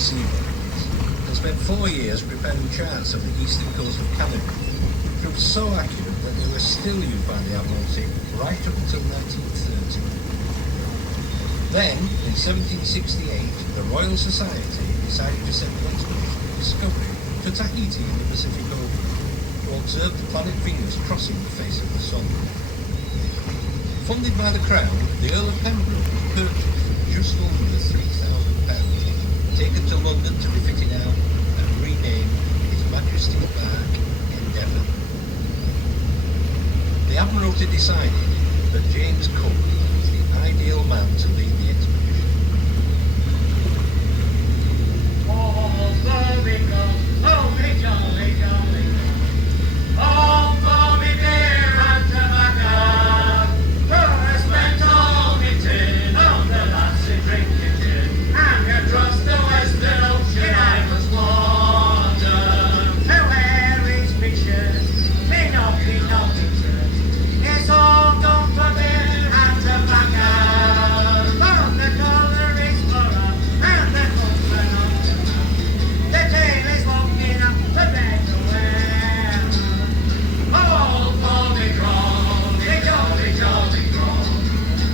sea roads and spent 4 years preparing charts of the eastern coast of Canada. It proved so accurate that they were still used by the Admiralty right up until 1930. Then, in 1768, the Royal Society decided to send an expedition of discovery to Tahiti in the Pacific Ocean to observe the planet Venus crossing the face of the Sun. Funded by the Crown, the Earl of Pembroke was purchased for just under £3,000, taken to London to be fitted out and renamed His Majesty's Bark Endeavour. The Admiralty decided that James Cook was the ideal man to lead the expedition. Oh, jolly, jolly, jolly. Oh, Bobby Bear and tobacco. For I spent all my tin on the lassie drinking gin. And across the Western Ocean I was wandered. To where his pictures, me naughty, naughty church. It's all done for beer and tobacco. For the colour is colour and the colour not the man. The tail is walking up the bed to wear. Oh, for me jolly, jolly, jolly crawl.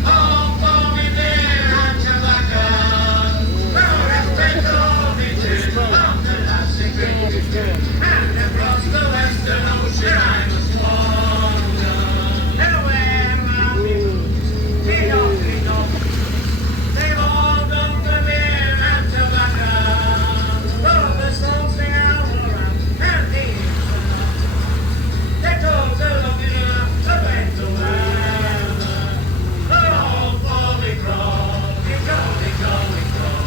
Oh, for me beer and tobacco. For I spent all my tin on the lassie drinking gin. And across the Western Ocean I was wandered. And where are me boots? Me naughty, naughty. They've all done the beer and tobacco. For the souls sing out around and the ears are not. The toes are looking up the bed to weather. Oh, for me crawly, jolly, jolly crawl.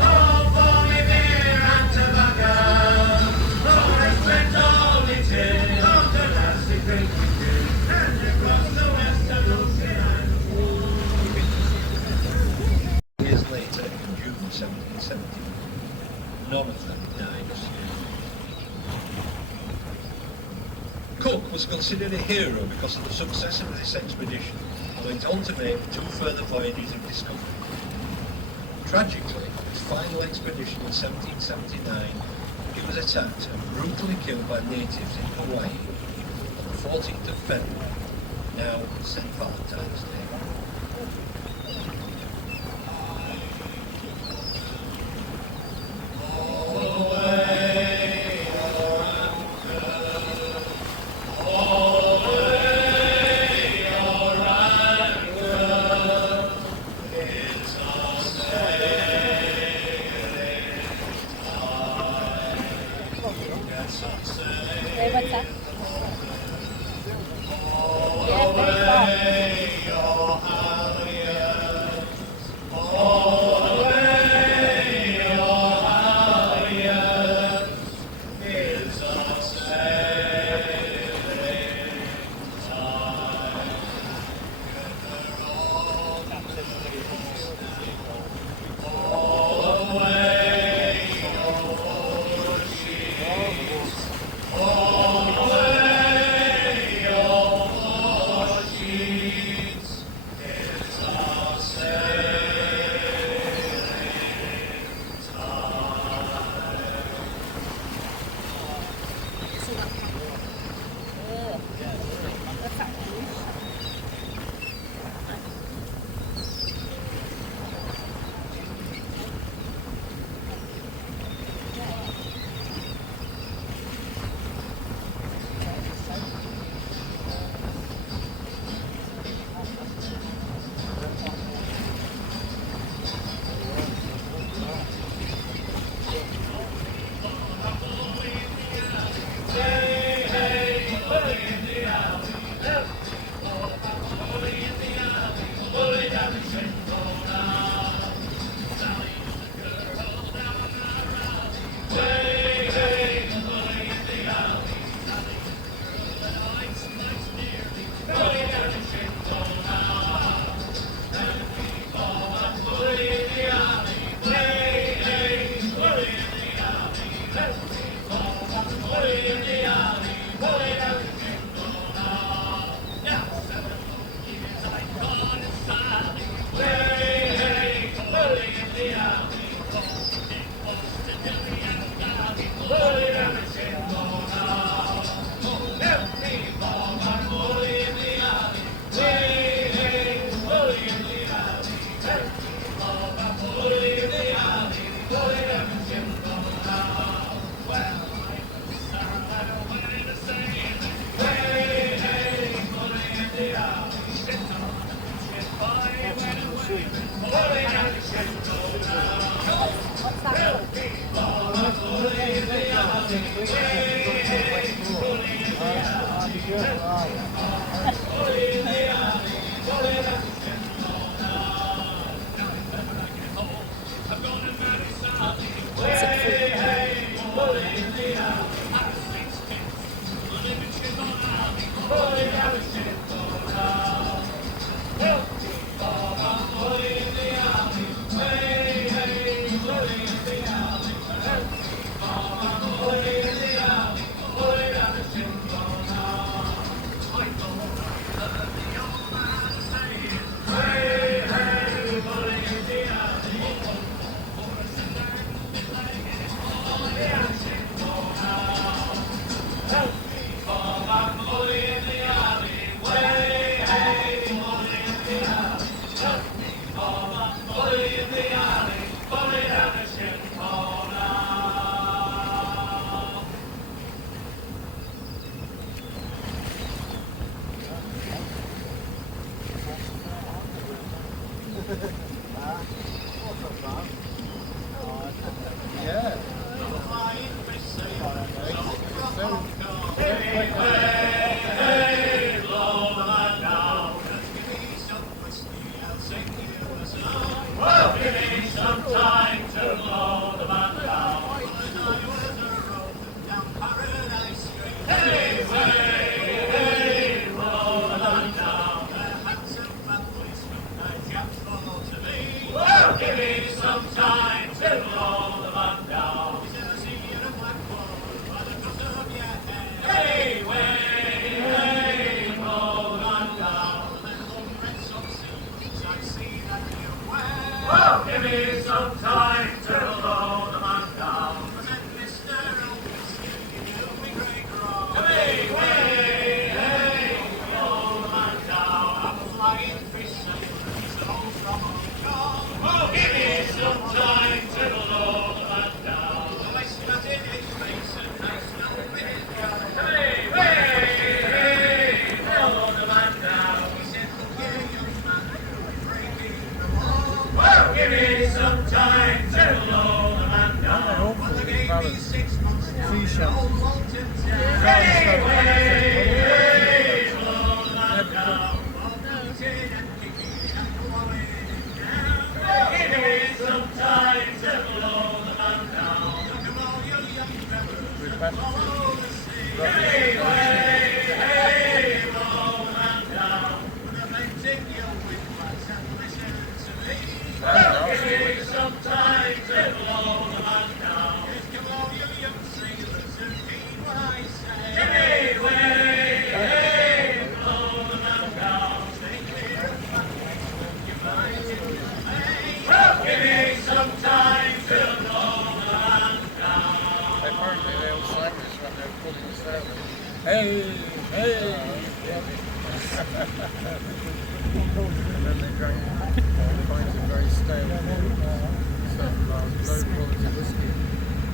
Oh, for me beer and tobacco. For I spent all my tin on the lassie drinking gin. And across the Western Ocean I was wandered. Years later, in June 1770, none of them died of sea. Cook was considered a hero because of the success of this expedition and went on to make 2 further voyages of discovery. Tragically, his final expedition in 1779, he was attacked and brutally killed by natives in Hawaii on the 14th of February, now St. Valentine's Day. What's that? Yeah, very far.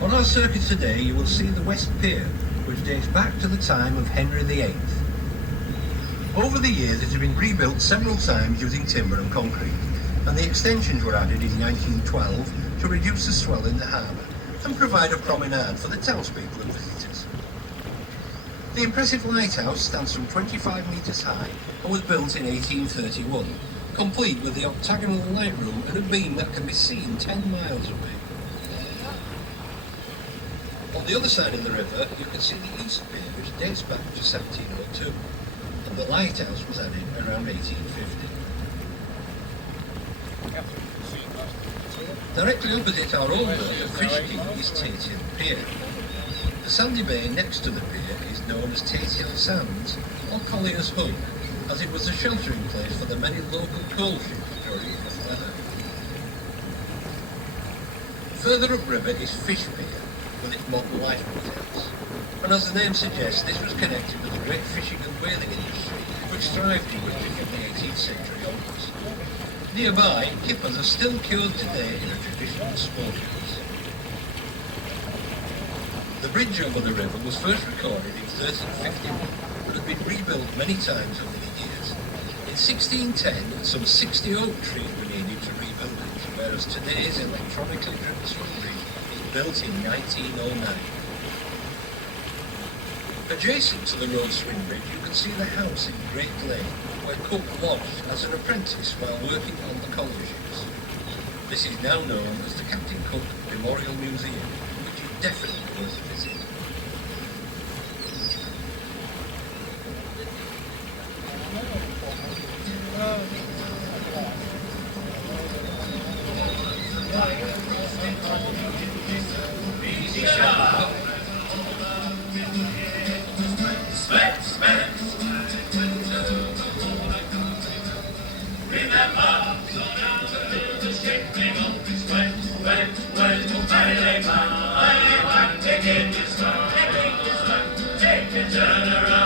On our circuit today, you will see the West Pier, which dates back to the time of Henry VIII. Over the years, it has been rebuilt several times using timber and concrete, and the extensions were added in 1912 to reduce the swell in the harbour and provide a promenade for the townspeople and visitors. The impressive lighthouse stands some 25 metres high and was built in 1831, complete with the octagonal light room and a beam that can be seen 10 miles away. On the other side of the river, you can see the East Pier, which dates back to 1702, and the lighthouse was added around 1850. Directly opposite our own berth of Fish King is Tate Hill Pier. The sandy bay next to the pier is known as Tate Hill Sands or Collier's Hook, as it was a sheltering place for the many local coal ships during rough weather. Further upriver is Fish Pier, with its modern lifeboat house, and as the name suggests, this was connected with the great fishing and whaling industry which thrived in Whitby from the 18th century onwards. Nearby, kippers are still cured today in a traditional smokehouse. The bridge over the river was first recorded in 1351, but has been rebuilt many times over the years. In 1610, some 60 oak trees were needed to rebuild it, whereas today's electronically driven swing bridge was built in 1909. Adjacent to the road swing bridge, you can see the house in Great Lane, where Cook lodged as an apprentice while working on the collier ships. This is now known as the Captain Cook Memorial Museum, which is definitely worth a visit. Easy shot. Smack, smack. Remember, so now the ship may go. Sweat, sweat, sweat, take it this way, take it this way, take it, turn around.